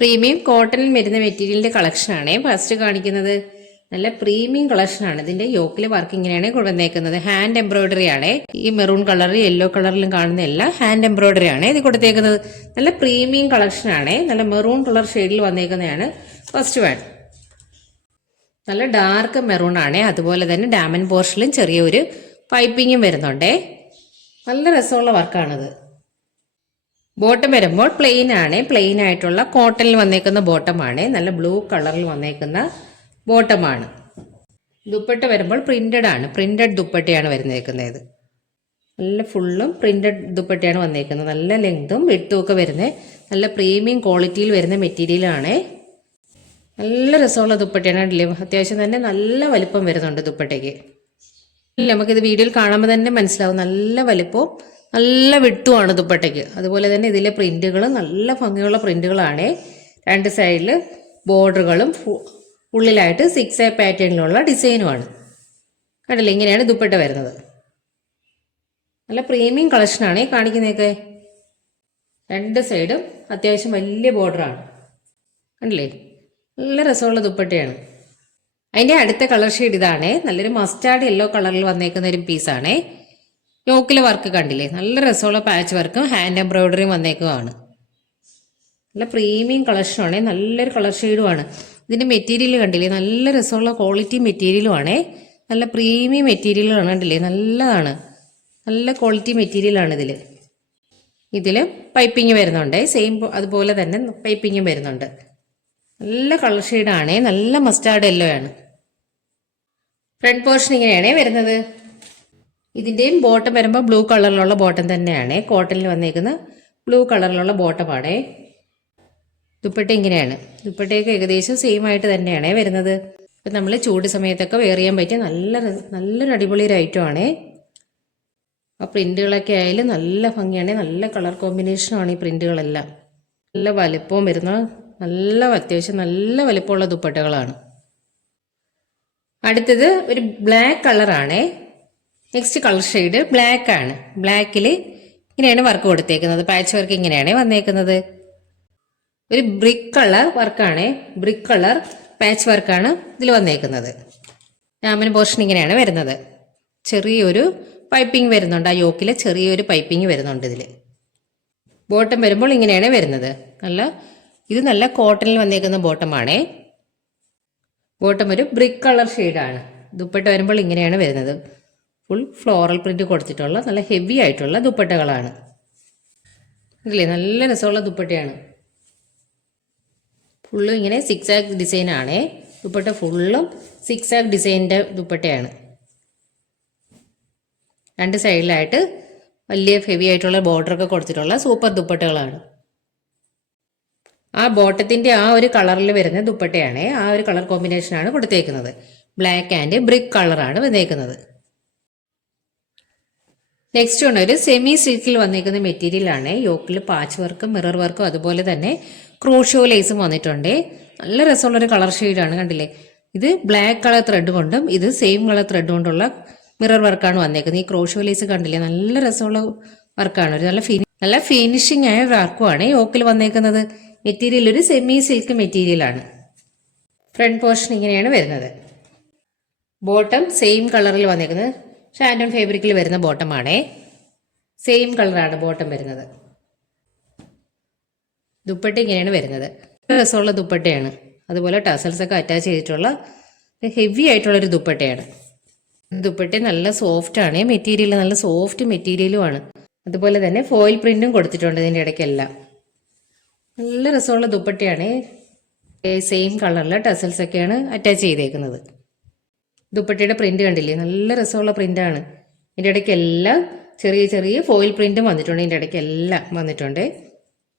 Premium കോട്ടണിൽ വരുന്ന മെറ്റീരിയലിന്റെ കളക്ഷനാണ് ഫസ്റ്റ് കാണിക്കുന്നത്. നല്ല പ്രീമിയം കളക്ഷനാണ്. ഇതിന്റെ യോക്കിൽ വർക്ക് ഇങ്ങനെയാണ് കൊടുത്തേക്കുന്നത്. ഹാൻഡ് എംബ്രോയിഡറി ആണ്. ഈ മെറൂൺ കളർ യെല്ലോ കളറിലും കാണുന്ന എല്ലാം ഹാൻഡ് എംബ്രോയിഡറി ആണ് ഇത് കൊടുത്തേക്കുന്നത്. നല്ല പ്രീമിയം കളക്ഷനാണ്. നല്ല മെറൂൺ കളർ ഷെയ്ഡിൽ വന്നേക്കുന്നതാണ് ഫസ്റ്റ് വൺ. നല്ല ഡാർക്ക് മെറൂൺ ആണ്. അതുപോലെ തന്നെ ഡയമണ്ട് പോർഷനിലും ചെറിയൊരു പൈപ്പിങ്ങും വരുന്നുണ്ടേ. നല്ല രസമുള്ള വർക്കാണിത്. ബോട്ടം വരുമ്പോൾ പ്ലെയിൻ ആണ്. പ്ലെയിൻ ആയിട്ടുള്ള കോട്ടണിൽ വന്നേക്കുന്ന ബോട്ടമാണ്. നല്ല ബ്ലൂ കളറിൽ വന്നേക്കുന്ന ബോട്ടമാണ്. ദുപ്പട്ട വരുമ്പോൾ പ്രിന്റഡ് ആണ്. പ്രിന്റഡ് ദുപ്പട്ടയാണ് വരുന്നേക്കുന്നത്. നല്ല ഫുള്ളും പ്രിന്റഡ് ദുപ്പട്ടയാണ് വന്നേക്കുന്നത്. നല്ല ലെങ്തും വിഡ്ത്തും ഒക്കെ വരുന്നത്. നല്ല പ്രീമിയം ക്വാളിറ്റിയിൽ വരുന്ന മെറ്റീരിയലാണ്. നല്ല രസമുള്ള ദുപ്പട്ടയാണ്. അത്യാവശ്യം തന്നെ നല്ല വലിപ്പം വരുന്നുണ്ട് ദുപ്പട്ടയ്ക്ക്. നമുക്കിത് വീഡിയോയിൽ കാണുമ്പോൾ തന്നെ മനസ്സിലാവും. നല്ല വലിപ്പവും നല്ല വിട്ടുമാണ് ദുപ്പട്ടയ്ക്ക്. അതുപോലെ തന്നെ ഇതിലെ പ്രിന്റുകൾ നല്ല ഭംഗിയുള്ള പ്രിന്റുകളാണ്. രണ്ട് സൈഡിൽ ബോർഡറുകളും ഉള്ളിലായിട്ട് 6A പാറ്റേണിലുള്ള ഡിസൈനുമാണ്. കണ്ടില്ലേ, ഇങ്ങനെയാണ് ദുപ്പട്ട വരുന്നത്. നല്ല പ്രീമിയം കളക്ഷനാണ് കാണിക്കുന്നതൊക്കെ. രണ്ട് സൈഡും അത്യാവശ്യം വലിയ ബോർഡറാണ്. കണ്ടില്ലേ, നല്ല രസമുള്ള ദുപ്പട്ടയാണ്. അതിൻ്റെ അടുത്ത കളർ ഷെയ്ഡ് ഇതാണ്. നല്ലൊരു മസ്റ്റാർഡ് യെല്ലോ കളറിൽ വന്നേക്കുന്ന ഒരു പീസാണ്. യോക്കിലെ വർക്ക് കണ്ടില്ലേ, നല്ല രസമുള്ള പാച്ച് വർക്കും ഹാൻഡ് എംബ്രോയിഡറിയും വന്നേക്കുമാണ്. നല്ല പ്രീമിയം കളക്ഷനാണ്. നല്ലൊരു കളർ ഷെയ്ഡുമാണ്. ഇതിൻ്റെ മെറ്റീരിയൽ കണ്ടില്ലേ, നല്ല രസമുള്ള ക്വാളിറ്റി മെറ്റീരിയലുമാണ്. നല്ല പ്രീമിയം മെറ്റീരിയലാണ്. കണ്ടില്ലേ, നല്ലതാണ്. നല്ല ക്വാളിറ്റി മെറ്റീരിയലാണ് ഇതിൽ പൈപ്പിങ് വരുന്നുണ്ട്. സെയിം അതുപോലെ തന്നെ പൈപ്പിങ്ങും വരുന്നുണ്ട്. നല്ല കളർ ഷെയ്ഡാണ്. നല്ല മസ്റ്റാർഡ് യെല്ലോ ആണ്. ഫ്രണ്ട് പോർഷൻ ഇങ്ങനെയാണ് വരുന്നത്. ഇതിൻ്റെയും ബോട്ടം വരുമ്പോൾ ബ്ലൂ കളറിലുള്ള ബോട്ടം തന്നെയാണ്. കോട്ടണിൽ വന്നേക്കുന്ന ബ്ലൂ കളറിലുള്ള ബോട്ടമാണ്. ദുപ്പട്ട ഇങ്ങനെയാണ്. ദുപ്പട്ടയൊക്കെ ഏകദേശം സെയിം ആയിട്ട് തന്നെയാണ് വരുന്നത്. ഇപ്പം നമ്മൾ ചൂട് സമയത്തൊക്കെ വെയർ ചെയ്യാൻ പറ്റിയ നല്ലൊരു അടിപൊളി ഒരു ഐറ്റമാണ്. ആ പ്രിന്റുകളൊക്കെ ആയാലും നല്ല ഭംഗിയാണ്. നല്ല കളർ കോമ്പിനേഷനുമാണ് ഈ പ്രിന്റുകളെല്ലാം. നല്ല വലിപ്പവും വരുന്ന അത്യാവശ്യം നല്ല വലിപ്പമുള്ള ദുപ്പട്ടകളാണ്. അടുത്തത് ഒരു ബ്ലാക്ക് കളറാണ്. നെക്സ്റ്റ് കളർ ഷെയ്ഡ് ബ്ലാക്ക് ആണ്. ബ്ലാക്കിൽ ഇങ്ങനെയാണ് വർക്ക് കൊടുത്തേക്കുന്നത്. പാച്ച് വർക്ക് ഇങ്ങനെയാണ് വന്നേക്കുന്നത്. ഒരു ബ്രിക്ക് കളർ വർക്കാണ്. ബ്രിക്ക് കളർ പാച്ച് വർക്കാണ് ഇതിൽ വന്നേക്കുന്നത്. ഡാമൻ പോർഷൻ ഇങ്ങനെയാണ് വരുന്നത്. ചെറിയൊരു പൈപ്പിംഗ് വരുന്നുണ്ട്. ആ യോക്കിൽ ചെറിയൊരു പൈപ്പിംഗ് വരുന്നുണ്ട് ഇതിൽ. ബോട്ടം വരുമ്പോൾ ഇങ്ങനെയാണ് വരുന്നത്. ഇത് നല്ല കോട്ടണിൽ വന്നേക്കുന്ന ബോട്ടമാണ്. ബോട്ടം ഒരു ബ്രിക്ക് കളർ ഷെയ്ഡാണ്. ദുപ്പട്ട വരുമ്പോൾ ഇങ്ങനെയാണ് വരുന്നത്. ഫുൾ ഫ്ലോറൽ പ്രിന്റ് കൊടുത്തിട്ടുള്ള നല്ല ഹെവി ആയിട്ടുള്ള ദുപ്പട്ടകളാണ്. ഇല്ലേ, നല്ല രസമുള്ള ദുപ്പട്ടയാണ്. ഫുള്ളും ഇങ്ങനെ 6 ഡിസൈൻ ആണ്. ദുപ്പട്ട ഫുള്ളും 6 ഡിസൈനിൻ്റെ ദുപ്പട്ടയാണ്. രണ്ട് സൈഡിലായിട്ട് വലിയ ഹെവി ആയിട്ടുള്ള ബോർഡറൊക്കെ കൊടുത്തിട്ടുള്ള സൂപ്പർ ദുപ്പട്ടകളാണ്. ആ ബോട്ടത്തിൻ്റെ ആ ഒരു കളറിൽ വരുന്ന ദുപ്പട്ടയാണ്. ആ ഒരു കളർ കോമ്പിനേഷനാണ് കൊടുത്തേക്കുന്നത്. ബ്ലാക്ക് ആൻഡ് ബ്രിക്ക് കളറാണ് വന്നേക്കുന്നത്. നെക്സ്റ്റ് ഉണ്ട് ഒരു സെമി സിൽക്കിൽ വന്നേക്കുന്ന മെറ്റീരിയലാണ്. യോക്കിൽ പാച്ച് വർക്കും മിറർ വർക്കും അതുപോലെ തന്നെ ക്രോഷോ ലേസും വന്നിട്ടുണ്ട്. നല്ല രസമുള്ളൊരു കളർ ഷെയ്ഡാണ്. കണ്ടില്ലേ, ഇത് ബ്ലാക്ക് കളർ ത്രെഡ് കൊണ്ടും ഇത് സെയിം കളർ ത്രെഡ് കൊണ്ടുള്ള മിറർ വർക്കാണ് വന്നേക്കുന്നത്. ഈ ക്രോഷോ ലേസ് കണ്ടില്ലേ, നല്ല രസമുള്ള വർക്കാണ്. ഒരു നല്ല ഫിനിഷിംഗ് ആയ വർക്കുമാണ് യോക്കിൽ വന്നേക്കുന്നത്. മെറ്റീരിയൽ ഒരു സെമി സിൽക്ക് മെറ്റീരിയലാണ്. ഫ്രണ്ട് പോർഷൻ ഇങ്ങനെയാണ് വരുന്നത്. ബോട്ടം സെയിം കളറിൽ വന്നേക്കുന്നത്. ഷാൻഡോൺ ഫാബ്രിക്കിൽ വരുന്ന ബോട്ടമാണ്. സെയിം കളറാണ് ബോട്ടം വരുന്നത്. ദുപ്പട്ട ഇങ്ങനെയാണ് വരുന്നത്. രസമുള്ള ദുപ്പട്ടയാണ്. അതുപോലെ ടസൽസ് ഒക്കെ അറ്റാച്ച് ചെയ്തിട്ടുള്ള ഹെവി ആയിട്ടുള്ളൊരു ദുപ്പട്ടയാണ്. ദുപ്പട്ട നല്ല സോഫ്റ്റ് ആണ്. മെറ്റീരിയൽ നല്ല സോഫ്റ്റ് മെറ്റീരിയലുമാണ്. അതുപോലെ തന്നെ ഫോയിൽ പ്രിന്റും കൊടുത്തിട്ടുണ്ട് ഇതിൻ്റെ ഇടയ്ക്കെല്ലാം. നല്ല രസമുള്ള ദുപ്പട്ടയാണ്. സെയിം കളറിലെ ടസൽസ് ഒക്കെയാണ് അറ്റാച്ച് ചെയ്തേക്കുന്നത്. ദുപ്പട്ടയുടെ പ്രിന്റ് കണ്ടില്ലേ, നല്ല രസമുള്ള പ്രിന്റാണ്. ഇതിൻ്റെ ഇടയ്ക്കെല്ലാം ചെറിയ ചെറിയ ഫോയിൽ പ്രിന്റും വന്നിട്ടുണ്ട്. ഇതിൻ്റെ ഇടയ്ക്കെല്ലാം വന്നിട്ടുണ്ട്.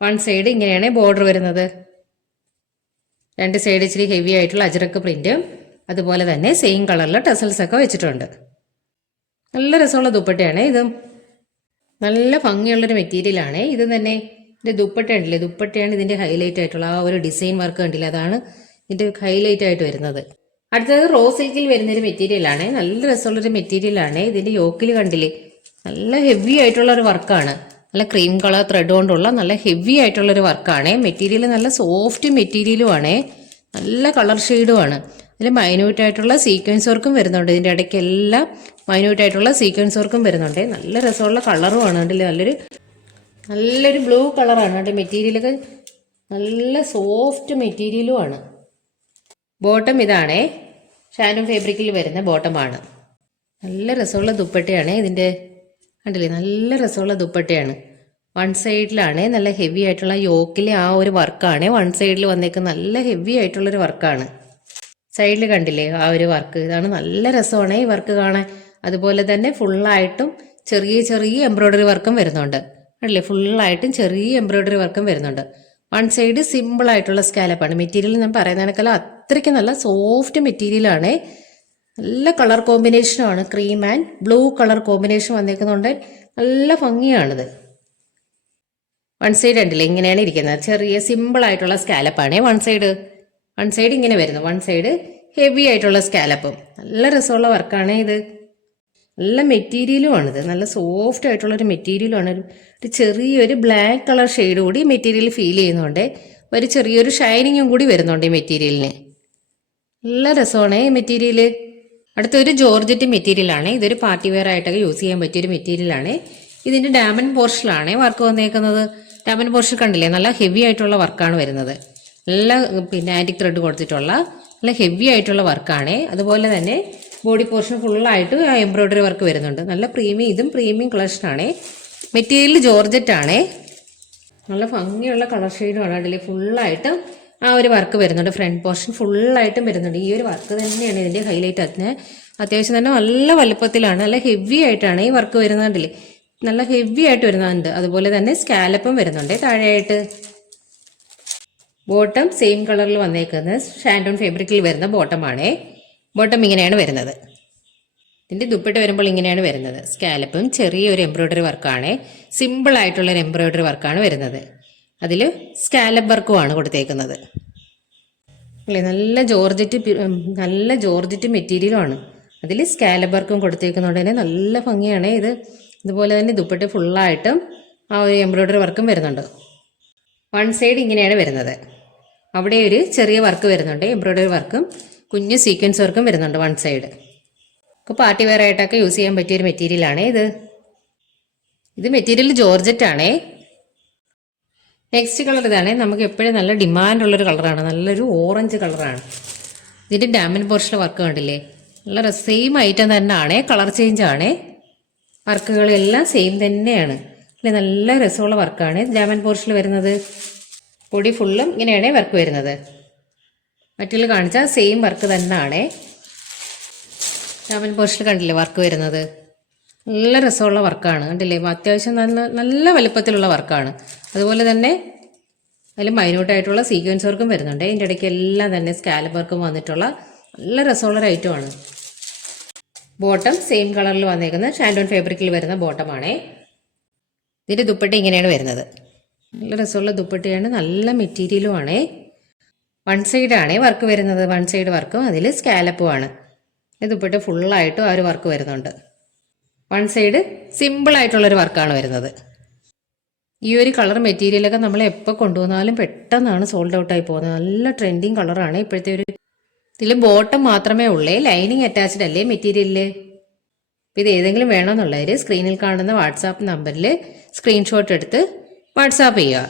വൺ സൈഡ് ഇങ്ങനെയാണ് ബോർഡർ വരുന്നത്. രണ്ട് സൈഡ് ഇച്ചിരി ഹെവി ആയിട്ടുള്ള അജറക്ക് പ്രിന്റും അതുപോലെ തന്നെ സെയിം കളറിലെ ടസൽസ് ഒക്കെ വെച്ചിട്ടുണ്ട്. നല്ല രസമുള്ള ദുപ്പട്ടയാണ്. ഇതും നല്ല ഭംഗിയുള്ളൊരു മെറ്റീരിയലാണ്. ഇത് തന്നെ ഇതിൻ്റെ ദുപ്പട്ട ഉണ്ടല്ലേ, ദുപ്പട്ടയാണ് ഇതിൻ്റെ ഹൈലൈറ്റ് ആയിട്ടുള്ള ആ ഒരു ഡിസൈൻ വർക്ക് കണ്ടില്ലേ, അതാണ് ഇതിൻ്റെ ഹൈലൈറ്റ് ആയിട്ട് വരുന്നത്. അടുത്തത് റോ സിൽക്കിൽ വരുന്നൊരു മെറ്റീരിയലാണ്. നല്ല രസമുള്ളൊരു മെറ്റീരിയലാണ്. ഇതിൻ്റെ യോക്കിൽ കണ്ടില്ലേ, നല്ല ഹെവി ആയിട്ടുള്ള ഒരു വർക്കാണ്. നല്ല ക്രീം കളർ ത്രെഡ് കൊണ്ടുള്ള നല്ല ഹെവി ആയിട്ടുള്ളൊരു വർക്കാണ്. മെറ്റീരിയൽ നല്ല സോഫ്റ്റ് മെറ്റീരിയലും ആണ്, നല്ല കളർ ഷെയ്ഡുമാണ്. അതിൽ മൈന്യൂട്ട് ആയിട്ടുള്ള സീക്വൻസ് വർക്കും വരുന്നുണ്ട്. ഇതിൻ്റെ ഇടയ്ക്കെല്ലാം മൈന്യൂട്ട് ആയിട്ടുള്ള സീക്വൻസ് വർക്കും വരുന്നുണ്ട്. നല്ല രസമുള്ള കളറുമാണ്. അതിൽ നല്ലൊരു ബ്ലൂ കളറാണ്. അതിൻ്റെ മെറ്റീരിയലൊക്കെ നല്ല സോഫ്റ്റ് മെറ്റീരിയലുമാണ്. ബോട്ടം ഇതാണേ, ഷാൻഡൂൺ ഫാബ്രിക്കിൽ വരുന്ന ബോട്ടമാണ്. നല്ല രസമുള്ള ദുപ്പട്ടയാണ് ഇതിൻ്റെ, കണ്ടില്ലേ, നല്ല രസമുള്ള ദുപ്പട്ടയാണ്. വൺ സൈഡിലാണ് നല്ല ഹെവി ആയിട്ടുള്ള യോക്കിലെ ആ ഒരു വർക്കാണ്. വൺ സൈഡിൽ വന്നേക്കുന്ന നല്ല ഹെവി ആയിട്ടുള്ളൊരു വർക്കാണ്. സൈഡിൽ കണ്ടില്ലേ ആ ഒരു വർക്ക്, ഇതാണ് നല്ല രസമാണ് ഈ വർക്ക് കാണാൻ. അതുപോലെ തന്നെ ഫുള്ളായിട്ടും ചെറിയ ചെറിയ എംബ്രോയ്ഡറി വർക്കും വരുന്നുണ്ട്. കണ്ടില്ലേ, ഫുള്ളായിട്ടും ചെറിയ എംബ്രോയ്ഡറി വർക്കും വരുന്നുണ്ട്. വൺ സൈഡ് സിമ്പിൾ ആയിട്ടുള്ള സ്കാലപ്പാണ്. മെറ്റീരിയൽ ഞാൻ പറയുന്നതിനേക്കാൾ അത്രയ്ക്ക് നല്ല സോഫ്റ്റ് മെറ്റീരിയലാണ്. നല്ല കളർ കോമ്പിനേഷനുമാണ്. Cream and blue colour combination വന്നേക്കുന്നുണ്ട്. നല്ല ഭംഗിയാണിത്. വൺ സൈഡ് ഉണ്ടല്ലേ ഇങ്ങനെയാണ് ഇരിക്കുന്നത്. ചെറിയ സിമ്പിൾ ആയിട്ടുള്ള സ്കാലപ്പാണ്. വൺ സൈഡ് ഇങ്ങനെ വരുന്നു. വൺ സൈഡ് ഹെവി ആയിട്ടുള്ള സ്കാലപ്പും. നല്ല രസമുള്ള വർക്കാണ് ഇത്. നല്ല മെറ്റീരിയലുമാണിത്. നല്ല സോഫ്റ്റ് ആയിട്ടുള്ളൊരു മെറ്റീരിയലുമാണ്. ഒരു ചെറിയൊരു ബ്ലാക്ക് കളർ ഷെയ്ഡ് കൂടി മെറ്റീരിയൽ ഫീൽ ചെയ്യുന്നുണ്ട്. ഒരു ചെറിയൊരു ഷൈനിങ്ങും കൂടി വരുന്നുണ്ട് ഈ മെറ്റീരിയലിന്. നല്ല രസമാണ് ഈ മെറ്റീരിയൽ. അടുത്തൊരു ജോർജറ്റ് മെറ്റീരിയലാണ്. ഇതൊരു പാർട്ടി വെയർ ആയിട്ടൊക്കെ യൂസ് ചെയ്യാൻ പറ്റിയൊരു മെറ്റീരിയലാണ്. ഇതിൻ്റെ ഡയമണ്ട് പോർഷനിലാണ് വർക്ക് വന്നേക്കുന്നത്. ഡയമണ്ട് പോർഷൻ കണ്ടില്ലേ, നല്ല ഹെവി ആയിട്ടുള്ള വർക്കാണ് വരുന്നത്. നല്ല ആൻറ്റിക് ത്രെഡ് കൊടുത്തിട്ടുള്ള നല്ല ഹെവി ആയിട്ടുള്ള വർക്കാണ്. അതുപോലെ തന്നെ ബോഡി പോർഷൻ ഫുള്ളായിട്ട് ആ എംബ്രോയ്ഡറി വർക്ക് വരുന്നുണ്ട്. നല്ല ഇതും പ്രീമിയം കളക്ഷനാണ്. മെറ്റീരിയൽ ജോർജറ്റ് ആണ്. നല്ല ഭംഗിയുള്ള കളർ ഷെയ്ഡുമാണ്. അതിൽ ഫുള്ളായിട്ട് ആ ഒരു വർക്ക് വരുന്നുണ്ട്. ഫ്രണ്ട് പോർഷൻ ഫുള്ളായിട്ടും വരുന്നുണ്ട്. ഈ ഒരു വർക്ക് തന്നെയാണ് ഇതിൻ്റെ ഹൈലൈറ്റ്. അത്യാവശ്യം തന്നെ നല്ല വലുപ്പത്തിലാണ്, നല്ല ഹെവി ആയിട്ടാണ് ഈ വർക്ക് വരുന്നുണ്ടല്ലേ, നല്ല ഹെവി ആയിട്ട് വരുന്നുണ്ട്. അതുപോലെ തന്നെ സ്കാലപ്പും വരുന്നുണ്ട് താഴെയായിട്ട്. ബോട്ടം സെയിം കളറിൽ വന്നേക്കുന്നത് ഷാൻഡൂൺ ഫാബ്രിക്കിൽ വരുന്ന ബോട്ടമാണേ. ബോട്ടം ഇങ്ങനെയാണ് വരുന്നത്. ഇതിൻ്റെ ദുപ്പട്ട വരുമ്പോൾ ഇങ്ങനെയാണ് വരുന്നത്. സ്കാലപ്പും ചെറിയൊരു എംബ്രോയ്ഡറി വർക്കാണ്. സിമ്പിൾ ആയിട്ടുള്ളൊരു എംബ്രോയ്ഡറി വർക്കാണ് വരുന്നത്. അതിൽ സ്കാലപ്പ് വർക്കുമാണ് കൊടുത്തേക്കുന്നത്. അല്ലേ, നല്ല ജോർജറ്റ് മെറ്റീരിയലുമാണ്. അതിൽ സ്കാലപ്പ് വർക്കും കൊടുത്തേക്കുന്നതുകൊണ്ട് തന്നെ നല്ല ഭംഗിയാണ് ഇത്. അതുപോലെ തന്നെ ദുപ്പട്ട ഫുള്ളായിട്ടും ആ ഒരു എംബ്രോയ്ഡറി വർക്കും വരുന്നുണ്ട്. വൺ സൈഡ് ഇങ്ങനെയാണ് വരുന്നത്. അവിടെ ഒരു ചെറിയ വർക്ക് വരുന്നുണ്ട്, എംബ്രോയ്ഡറി വർക്കും കുഞ്ഞു സീക്വൻസ് വർക്കും വരുന്നുണ്ട് വൺ സൈഡ്. ഒക്കെ പാർട്ടി വെയർ ആയിട്ടൊക്കെ യൂസ് ചെയ്യാൻ പറ്റിയൊരു മെറ്റീരിയലാണ് ഇത്. ഇത് മെറ്റീരിയൽ ജോർജറ്റ് ആണേ. നെക്സ്റ്റ് കളർ ഇതാണ്. നമുക്ക് എപ്പോഴും നല്ല ഡിമാൻഡുള്ളൊരു കളറാണ്. നല്ലൊരു ഓറഞ്ച് കളറാണ്. ഇതിൻ്റെ ഡയമണ്ട് പോർഷനിലെ വർക്ക് കണ്ടില്ലേ, നല്ല സെയിം ഐറ്റം തന്നെയാണ്. കളർ ചേഞ്ച് ആണ്. വർക്കുകളെല്ലാം സെയിം തന്നെയാണ്. അല്ലെ, നല്ല രസമുള്ള വർക്കാണ് ഡയമണ്ട് പോർഷനിൽ വരുന്നത്. പൊടി ഫുള്ളും ഇങ്ങനെയാണ് വർക്ക് വരുന്നത്. മറ്റുള്ള കാണിച്ചാൽ സെയിം വർക്ക് തന്നെയാണ്. ഡയമണ്ട് പോർഷനിൽ കണ്ടില്ലേ വർക്ക് വരുന്നത്. നല്ല രസമുള്ള വർക്കാണ് കണ്ടില്ലേ. അത്യാവശ്യം നല്ല വലുപ്പത്തിലുള്ള വർക്കാണ്. അതുപോലെ തന്നെ അതിൽ മൈന്യൂട്ടായിട്ടുള്ള സീക്വൻസ് വർക്കും വരുന്നുണ്ട്. അതിൻ്റെ ഇടയ്ക്ക് എല്ലാം തന്നെ സ്കാലപ്പ് വർക്കും വന്നിട്ടുള്ള നല്ല രസമുള്ളൊരു ഐറ്റമാണ്. ബോട്ടം സെയിം കളറിൽ വന്നേക്കുന്ന ഷാൻഡൂൺ ഫാബ്രിക്കിൽ വരുന്ന ബോട്ടമാണേ. ഇതിൻ്റെ ദുപ്പട്ട ഇങ്ങനെയാണ് വരുന്നത്. നല്ല രസമുള്ള ദുപ്പട്ടയാണ്, നല്ല മെറ്റീരിയലുമാണേ. വൺ സൈഡാണേ വർക്ക് വരുന്നത്. വൺ സൈഡ് വർക്കും അതിൽ സ്കാലപ്പുമാണ്. ദുപ്പട്ട ഫുള്ളായിട്ടും ആ ഒരു വർക്ക് വരുന്നുണ്ട്. വൺ സൈഡ് സിമ്പിളായിട്ടുള്ളൊരു വർക്കാണ് വരുന്നത്. ഈ ഒരു കളർ മെറ്റീരിയലൊക്കെ നമ്മൾ എപ്പോൾ കൊണ്ടുവന്നാലും പെട്ടെന്നാണ് സോൾഡ് ഔട്ടായി പോകുന്നത്. നല്ല ട്രെൻഡിങ് കളറാണ് ഇപ്പോഴത്തെ ഒരു. ഇതിൽ ബോട്ടം മാത്രമേ ഉള്ളേ, ലൈനിങ് അറ്റാച്ച്ഡ് അല്ലേ മെറ്റീരിയലിൽ. ഇത് ഏതെങ്കിലും വേണമെന്നുള്ളവർ സ്ക്രീനിൽ കാണുന്ന വാട്സാപ്പ് നമ്പറിൽ സ്ക്രീൻഷോട്ട് എടുത്ത് വാട്സാപ്പ് ചെയ്യുക.